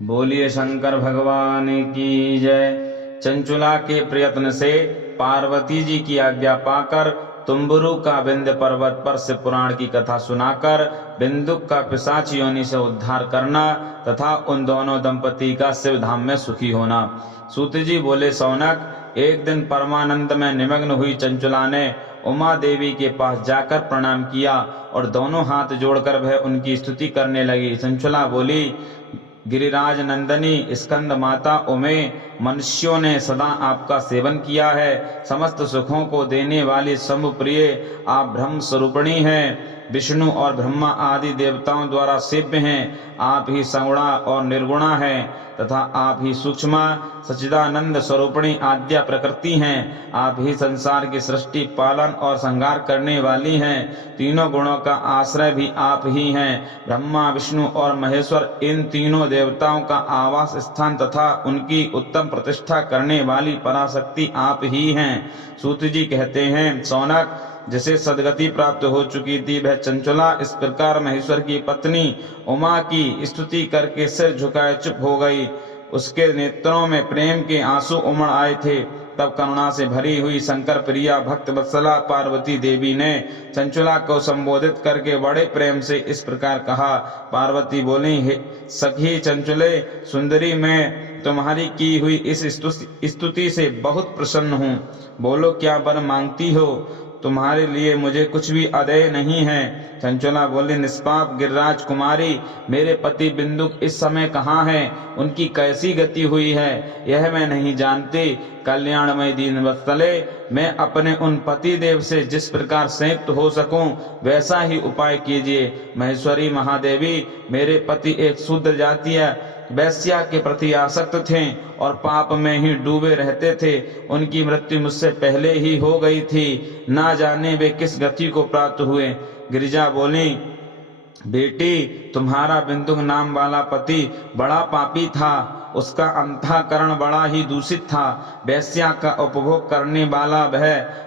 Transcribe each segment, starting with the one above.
बोलिए शंकर भगवान की जय। चंचुला के प्रयत्न से पार्वती जी की आज्ञा पाकर तुम्बुरु का विंध्य पर्वत पर शिव पुराण की कथा सुनाकर बिंदुक का पिशाच योनि से उद्धार करना तथा उन दोनों दंपति का शिव धाम में सुखी होना। सूत जी बोले, सौनक, एक दिन परमानंद में निमग्न हुई चंचुला ने उमा देवी के पास जाकर प्रणाम किया और दोनों हाथ जोड़कर वह उनकी स्तुति करने लगी। चंचुला बोली, गिरिराज नंदनी स्कंद माता उमे, मनुष्यों ने सदा आपका सेवन किया है। समस्त सुखों को देने वाली शंभु प्रिय आप ब्रह्म स्वरूपिणी हैं। विष्णु और ब्रह्मा आदि देवताओं द्वारा सेव्य हैं। आप ही सगुणा और निर्गुणा हैं तथा आप ही सूक्ष्म सच्चिदानंद स्वरूपिणी आद्या प्रकृति हैं। आप ही संसार की सृष्टि, पालन और संहार करने वाली हैं। तीनों गुणों का आश्रय भी आप ही हैं। ब्रह्मा, विष्णु और महेश्वर इन तीनों देवताओं का आवास स्थान तथा उनकी उत्तम प्रतिष्ठा करने वाली पराशक्ति आप ही हैं। सूत जी कहते हैं, सौनक, जिसे सदगति प्राप्त हो चुकी थी वह चंचुला इस प्रकार महेश्वर की पत्नी उमा की स्तुति करके सिर झुकाए चुप हो गई। उसके नेत्रों में प्रेम के आंसू उमड़ आए थे। तब करुणा से भरी हुई शंकर प्रिया भक्त वत्सला पार्वती देवी ने चंचुला को संबोधित करके बड़े प्रेम से इस प्रकार कहा। पार्वती बोली, हे सखी चंचुले सुंदरी, मैं तुम्हारी की हुई इस स्तुति से बहुत प्रसन्न हूँ। बोलो, क्या वर मांगती हो? तुम्हारे लिए मुझे कुछ भी अदेय नहीं है। चंचुला बोली, निष्पाप गिरिराज कुमारी, मेरे पति बिंदुक इस समय कहाँ हैं? उनकी कैसी गति हुई है यह मैं नहीं जानती। कल्याणमय दीन वत्सले, मैं अपने उन पति देव से जिस प्रकार संयुक्त हो सकूं वैसा ही उपाय कीजिए। महेश्वरी महादेवी, मेरे पति एक शूद्र जातीय वैश्या के प्रति आसक्त थे और पाप में ही डूबे रहते थे। उनकी मृत्यु मुझसे पहले ही हो गई थी। ना जाने वे किस गति को प्राप्त हुए। गिरिजा बोली, बेटी, तुम्हारा बिंदुक नाम वाला पति बड़ा पापी था। उसका अंतःकरण बड़ा ही दूषित था। वैश्या का उपभोग करने वाला वह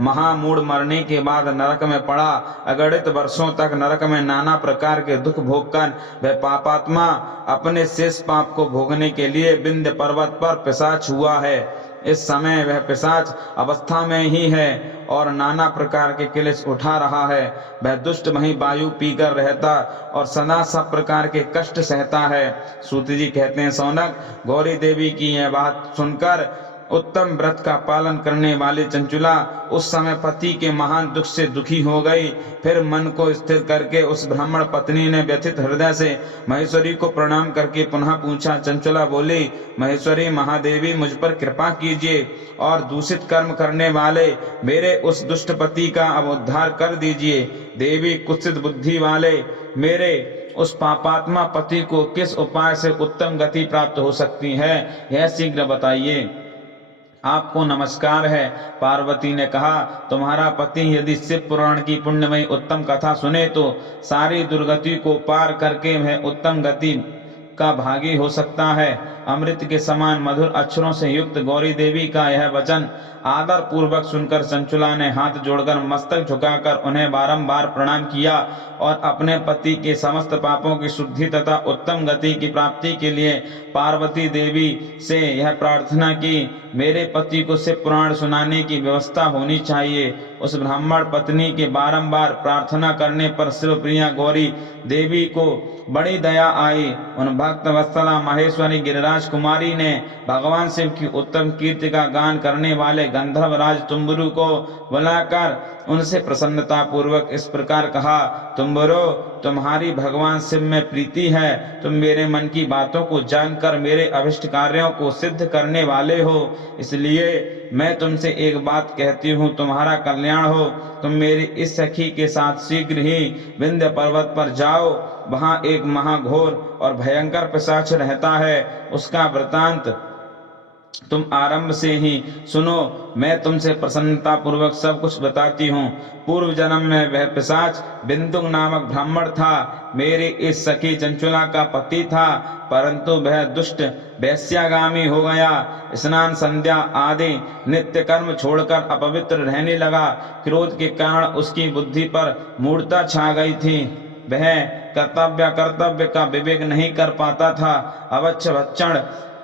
महामूढ़ मरने के बाद नरक में पड़ा। अगणित वर्षों तक नरक में नाना प्रकार के दुख भोगकर वह पापात्मा अपने शेष पाप को भोगने के लिए विंध्य पर्वत पर पिशाच हुआ है। इस समय वह पिशाच अवस्था में ही है और नाना प्रकार के क्लेश उठा रहा है। वह दुष्ट वहीं वायु पीकर रहता और सदा सब प्रकार के कष्ट सहता है। सूत जी कहते हैं, सौनक, गौरी देवी की यह बात सुनकर उत्तम व्रत का पालन करने वाली चंचुला उस समय पति के महान दुख से दुखी हो गई। फिर मन को स्थिर करके उस ब्राह्मण पत्नी ने व्यथित हृदय से महेश्वरी को प्रणाम करके पुनः पूछा। चंचुला बोली, महेश्वरी महादेवी, मुझ पर कृपा कीजिए और दूषित कर्म करने वाले मेरे उस दुष्ट पति का अब उद्धार कर दीजिए। देवी, कुत्सित बुद्धि वाले मेरे उस पापात्मा पति को किस उपाय से उत्तम गति प्राप्त हो सकती है, यह शीघ्र बताइए। आपको नमस्कार है। पार्वती ने कहा, तुम्हारा पति यदि शिव पुराण की पुण्यमयी उत्तम कथा सुने तो सारी दुर्गति को पार करके वह उत्तम गति का भागी हो सकता है। अमृत के समान मधुर अक्षरों से युक्त गौरी देवी का यह वचन आदर पूर्वक सुनकर चंचुला ने हाथ जोड़कर मस्तक झुकाकर उन्हें बारंबार प्रणाम किया और अपने पति के समस्त पापों की शुद्धि तथा उत्तम गति की प्राप्ति के लिए पार्वती देवी से यह प्रार्थना की, मेरे पति को शिव पुराण सुनाने की व्यवस्था होनी चाहिए। उस ब्राह्मण पत्नी के बारंबार प्रार्थना करने पर शिव प्रिया गौरी देवी को बड़ी दया आई। उन भक्त वत्सला महेश्वरी गिरिराज कुमारी ने भगवान शिव की उत्तम कीर्ति का गान करने वाले गंधर्व राज तुम्बुरु को बुलाकर उनसे प्रसन्नता पूर्वक इस प्रकार कहा, तुम्बुरो, तुम्हारी भगवान शिव में प्रीति है। तुम मेरे मन की बातों को जानकर मेरे अभिष्ट कार्यों को सिद्ध करने वाले हो। इसलिए मैं तुमसे एक बात कहती हूँ, तुम्हारा कल्याण हो। तुम मेरी इस सखी के साथ शीघ्र ही विंध्य पर्वत पर जाओ। वहाँ एक महाघोर और भयंकर पिशाच रहता है। उसका वृतांत तुम आरंभ से ही सुनो। मैं तुमसे प्रसन्नता पूर्वक सब कुछ बताती हूँ। पूर्व जन्म में वह पिशाच बिंदुक नामक ब्राह्मण था। मेरी इस सखी चंचुला का पति था, परंतु वह दुष्ट वैश्यागामी हो गया। स्नान, संध्या आदि नित्य कर्म छोड़कर अपवित्र रहने लगा। क्रोध के कारण उसकी बुद्धि पर मूढ़ता छा गई थी। वह कर्तव्य का विवेक नहीं कर पाता था। अवच्य भक्षण,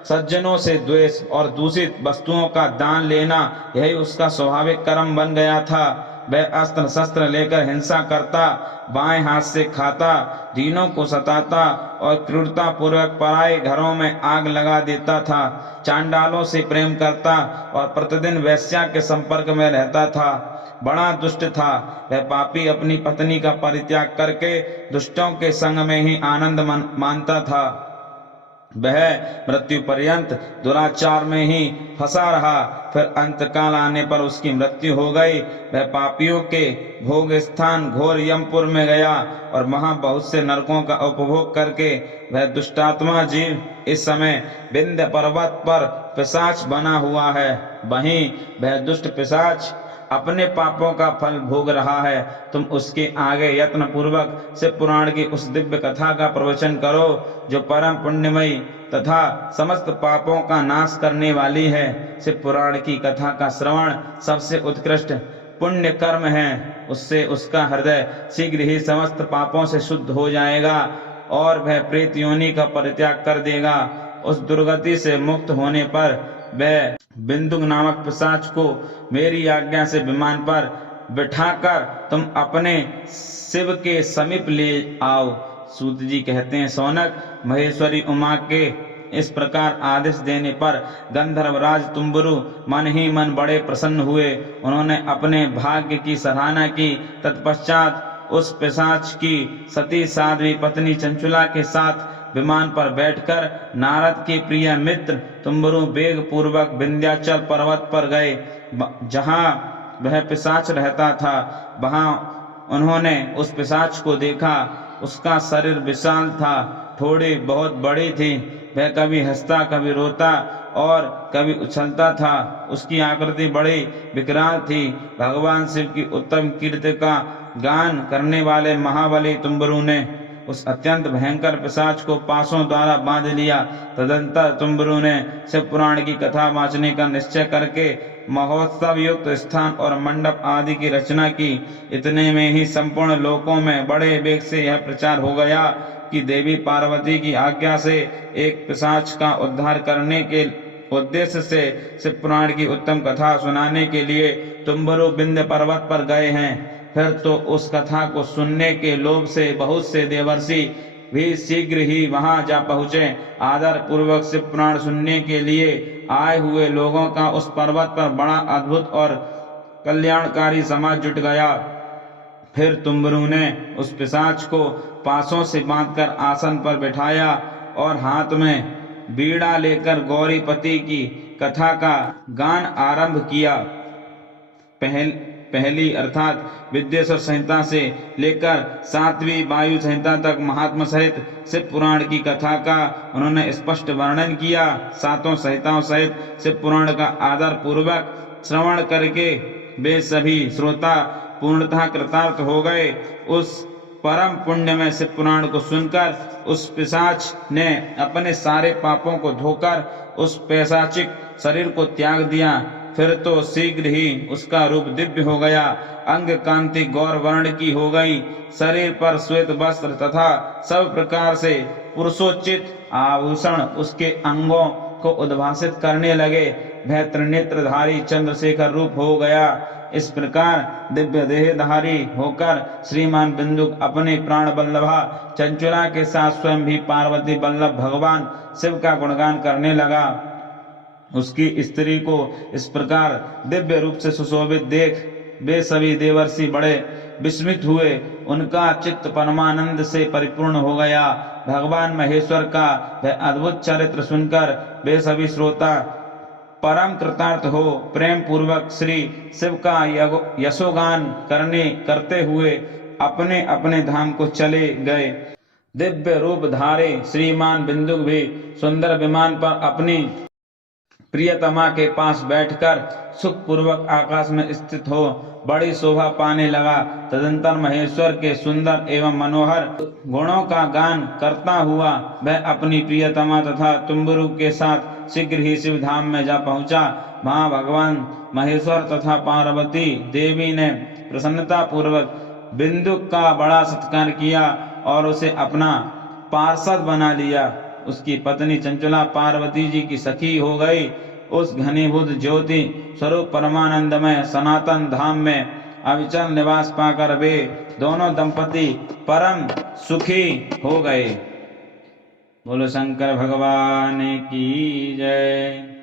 सज्जनों से द्वेष और दूषित वस्तुओं का दान लेना, यही उसका स्वाभाविक कर्म बन गया था। वह अस्त्र शस्त्र लेकर हिंसा करता, बाएं हाथ से खाता, दीनों को सताता और क्रूरता पूर्वक पराये घरों में आग लगा देता था। चांडालों से प्रेम करता और प्रतिदिन वेश्या के संपर्क में रहता था। बड़ा दुष्ट था वह पापी। अपनी पत्नी का परित्याग करके दुष्टों के संग में ही आनंद मानता था। वह मृत्यु पर्यंत दुराचार में ही फंसा रहा। फिर अंतकाल आने पर उसकी मृत्यु हो गई। वह पापियों के भोग स्थान घोर यमपुर में गया और वहां बहुत से नरकों का उपभोग करके वह दुष्टात्मा जीव इस समय विंध्य पर्वत पर पिशाच बना हुआ है। वहीं वह दुष्ट पिशाच अपने पापों का फल भोग रहा है। तुम उसके आगे यत्न पूर्वक शिव पुराण की उस दिव्य कथा का प्रवचन करो जो परम पुण्यमयी तथा समस्त पापों का नाश करने वाली है। शिव पुराण की कथा का श्रवण सबसे उत्कृष्ट पुण्य कर्म है। उससे उसका हृदय शीघ्र ही समस्त पापों से शुद्ध हो जाएगा और वह प्रेत योनि का परित्याग कर देगा। उस दुर्गति से मुक्त होने पर वह बिंदुक नामक पिशाच को मेरी आज्ञा से विमान पर बिठाकर तुम अपने शिव के समीप ले आओ। सूत जी कहते हैं, सौनक, महेश्वरी उमा के इस प्रकार आदेश देने पर गंधर्वराज तुम्बुरु मन ही मन बड़े प्रसन्न हुए। उन्होंने अपने भाग्य की सराहना की। तत्पश्चात उस पिशाच की सती साध्वी पत्नी चंचुला के साथ विमान पर बैठकर नारद के प्रिय मित्र तुम्बुरु वेग पूर्वक विंध्याचल पर्वत पर गए, जहां वह पिशाच रहता था। वहां उन्होंने उस पिशाच को देखा। उसका शरीर विशाल था, ठोड़ी बहुत बड़ी थी। वह कभी हंसता, कभी रोता और कभी उछलता था। उसकी आकृति बड़ी विकराल थी। भगवान शिव की उत्तम कीर्ति का गान करने वाले महाबली तुम्बुरु ने उस अत्यंत भयंकर पिशाच को पासों द्वारा बांध लिया। तदंतर तुम्बुरु ने शिव पुराण की कथा वाचने का निश्चय करके महोत्सव युक्त स्थान और मंडप आदि की रचना की। इतने में ही संपूर्ण लोकों में बड़े वेग से यह प्रचार हो गया कि देवी पार्वती की आज्ञा से एक पिशाच का उद्धार करने के उद्देश्य से शिव पुराण की उत्तम कथा सुनाने के लिए तुम्बुरु विंध्य पर्वत पर गए हैं। फिर तो उस कथा को सुनने के लोभ से बहुत से देवर्षि भी शीघ्र ही वहां जा पहुंचे। आदर पूर्वक शिव पुराण सुनने के लिए आए हुए लोगों का उस पर्वत पर बड़ा अद्भुत और कल्याणकारी समाज जुट गया। फिर तुम्बुरु ने उस पिशाच को पासों से बांधकर आसन पर बिठाया और हाथ में बीड़ा लेकर गौरीपति की कथा का गान आरंभ किया। पहली अर्थात विद्येश्वर संहिता से लेकर 7वीं वायु संहिता तक महात्मा सहित शिव पुराण की कथा का उन्होंने स्पष्ट वर्णन किया। 7 संहिताओं सहित शिव पुराण का आदर पूर्वक श्रवण करके वे सभी श्रोता पूर्णतः कृतार्थ हो गए। उस परम पुण्य में शिव पुराण को सुनकर उस पिशाच ने अपने सारे पापों को धोकर उस पैशाचिक शरीर को त्याग दिया। फिर तो शीघ्र ही उसका रूप दिव्य हो गया। अंग कांति गौर वर्ण की हो गई। शरीर पर श्वेत वस्त्र तथा सब प्रकार से पुरुषोचित आभूषण उसके अंगों को उद्भासित करने लगे। वह त्रिनेत्रधारी चंद्रशेखर रूप हो गया। इस प्रकार दिव्य देहधारी होकर श्रीमान बिंदुक अपने प्राण बल्लभा चंचुला के साथ स्वयं भी पार्वती बल्लभ भगवान शिव का गुणगान करने लगा। उसकी स्त्री को इस प्रकार दिव्य रूप से सुशोभित देख वे सभी देवर्षि बड़े विस्मित हुए। उनका चित्त परमानंद से परिपूर्ण हो गया। भगवान महेश्वर का वह अद्भुत चरित्र सुनकर वे सभी श्रोता परम कृतार्थ हो प्रेम पूर्वक श्री शिव का यशोगान करते हुए अपने अपने धाम को चले गए। दिव्य रूप धारे श्रीमान बिंदुक भी सुंदर विमान पर अपनी प्रियतमा के पास बैठकर सुख पूर्वक आकाश में स्थित हो बड़ी शोभा पाने लगा। तदंतर महेश्वर के सुंदर एवं मनोहर गुणों का गान करता हुआ वह अपनी प्रियतमा तथा तुम्बुरु के साथ शीघ्र ही शिव धाम में जा पहुंचा। वहां भगवान महेश्वर तथा पार्वती देवी ने प्रसन्नता पूर्वक बिंदुक का बड़ा सत्कार किया और उसे अपना पार्षद बना लिया। उसकी पत्नी चंचला पार्वती जी की सखी हो गई। उस घनीभूत ज्योति स्वरूप परमानंदमय सनातन धाम में अविचल निवास पाकर वे दोनों दंपति परम सुखी हो गए। बोलो शंकर भगवान की जय।